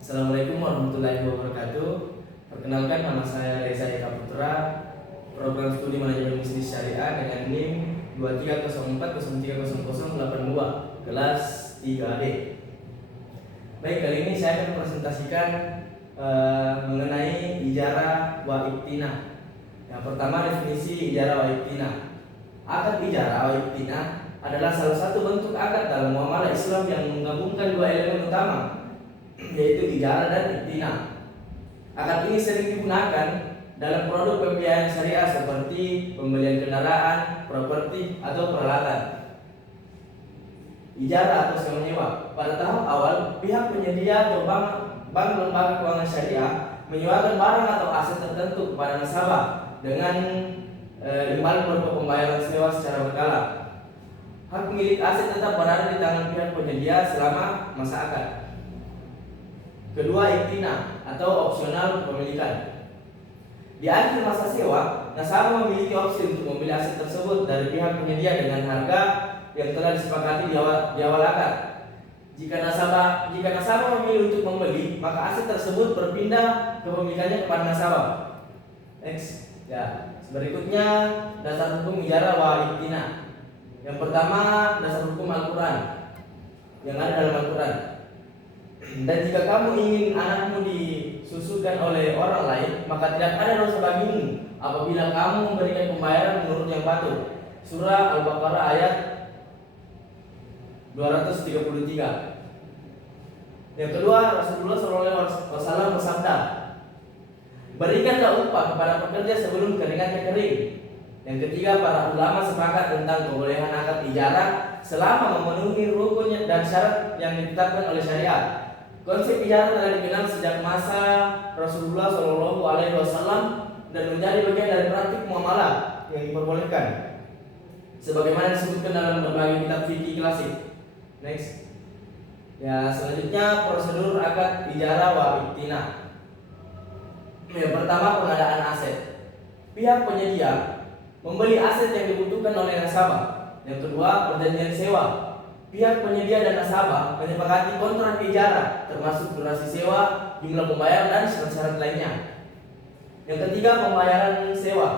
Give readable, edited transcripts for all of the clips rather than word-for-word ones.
Assalamualaikum warahmatullahi wabarakatuh. Perkenalkan, nama saya Reza Eka Putra, program studi manajemen bisnis syariah dengan NIM 2304030082, kelas 3B. Baik, kali ini saya akan presentasikan mengenai ijarah wa iktina. Yang pertama, definisi ijarah wa iktina. Akad ijarah wa iktina adalah salah satu bentuk akad dalam muamalah Islam yang menggabungkan dua elemen utama, yaitu ijarah dan iktina. Akad ini sering digunakan dalam produk pembiayaan syariah seperti pembelian kendaraan, properti, atau peralatan. Ijarah atau sewa menyewa. Pada tahap awal, pihak penyedia atau bank lembaga keuangan syariah menyewakan barang atau aset tertentu kepada nasabah dengan imbal berupa pembayaran sewa secara berkala. Hak milik aset tetap berada di tangan pihak penyedia selama masa akad. Kedua, iktina atau opsional kepemilikan. Di akhir masa sewa, nasabah memiliki opsi untuk membeli aset tersebut dari pihak penyedia dengan harga yang telah disepakati di awal akad. Jika nasabah memilih untuk membeli, maka aset tersebut berpindah kepemilikannya kepada nasabah. Next. Ya, berikutnya dasar hukum ijarah wa iktina. Yang pertama, dasar hukum Al-Quran yang ada dalam Al-Quran. Dan jika kamu ingin anakmu disusukan oleh orang lain, maka tidak ada dosa bagimu apabila kamu memberikan pembayaran menurut yang patut. Surah Al-Baqarah ayat 233. Yang kedua, Rasulullah SAW bersabda, berikanlah upah kepada pekerja sebelum keringatnya kering. Yang ketiga, para ulama sepakat tentang kebolehan akad ijarah selama memenuhi rukun dan syarat yang ditetapkan oleh syariat. Konsep ijarah telah dikenal sejak masa Rasulullah SAW dan menjadi bagian dari praktik muamalah yang diperbolehkan, sebagaimana disebutkan dalam berbagai kitab fikih klasik. Next. Ya, selanjutnya prosedur akad ijarah wa iktina. Yang pertama, pengadaan aset. Pihak penyedia membeli aset yang dibutuhkan oleh nasabah. Yang kedua, perjanjian sewa. Pihak penyedia dan nasabah menyepakati kontrak ijarah, termasuk durasi sewa, jumlah pembayaran, dan syarat-syarat lainnya. Yang ketiga, pembayaran sewa.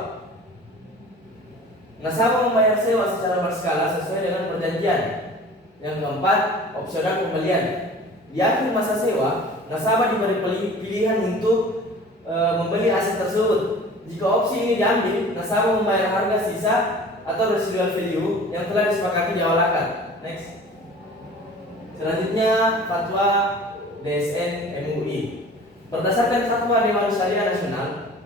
Nasabah membayar sewa secara berskala sesuai dengan perjanjian. Yang keempat, opsional pembelian. Di akhir masa sewa, nasabah diberi pilihan untuk membeli aset tersebut. Jika opsi ini diambil, nasabah membayar harga sisa atau residual value yang telah disepakati di awal akad. Next. Selanjutnya, fatwa DSN MUI. Berdasarkan fatwa Dewan Syariah Nasional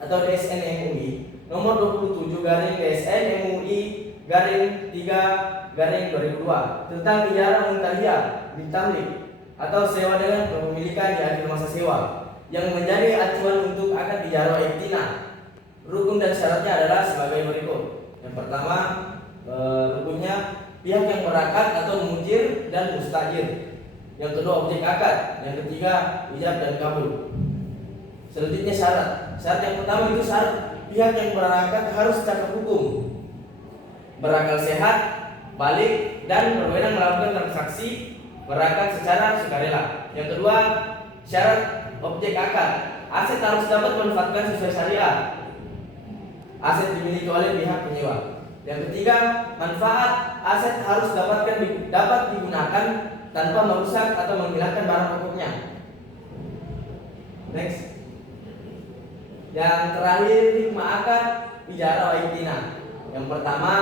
atau DSN MUI nomor 27 garing DSN MUI garing 3/2002 tentang ijarah muntahiyah bitamlik atau sewa dengan kepemilikan di akhir masa sewa, yang menjadi acuan untuk akad ijarah iktina. Rukun dan syaratnya adalah sebagai berikut. Yang pertama, rukunnya pihak yang berakad atau mujir dan mustajir. Yang kedua, objek akad. Yang ketiga, ijab dan kabul. Selanjutnya, syarat. Syarat yang pertama itu syarat pihak yang berakad harus cakap hukum, berakal sehat, balik, dan berwenang melakukan transaksi berakad secara sukarela. Yang kedua, syarat objek akad. Aset harus dapat dimanfaatkan sesuai syariat. Aset dimiliki oleh pihak penyewa. Yang ketiga, manfaat aset harus dapat digunakan tanpa merusak atau menghilangkan barang pokoknya. Next. Yang terakhir, hikmah akad ijarah wa iktina. Yang pertama,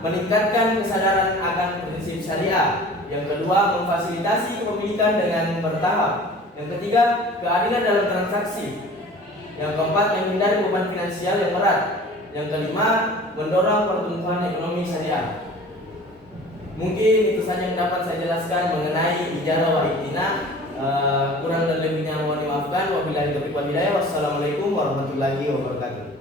meningkatkan kesadaran akan prinsip syariah. Yang kedua, memfasilitasi kepemilikan dengan bertahap. Yang ketiga, keadilan dalam transaksi. Yang keempat, menghindari beban finansial yang berat. Yang kelima, mendorong pertumbuhan ekonomi syariah. Mungkin itu saja yang dapat saya jelaskan mengenai ijarah wa iktina. Kurang dan lebihnya mohon dimaafkan. Wabillahi taufiq wal hidayah. Wassalamualaikum warahmatullahi wabarakatuh.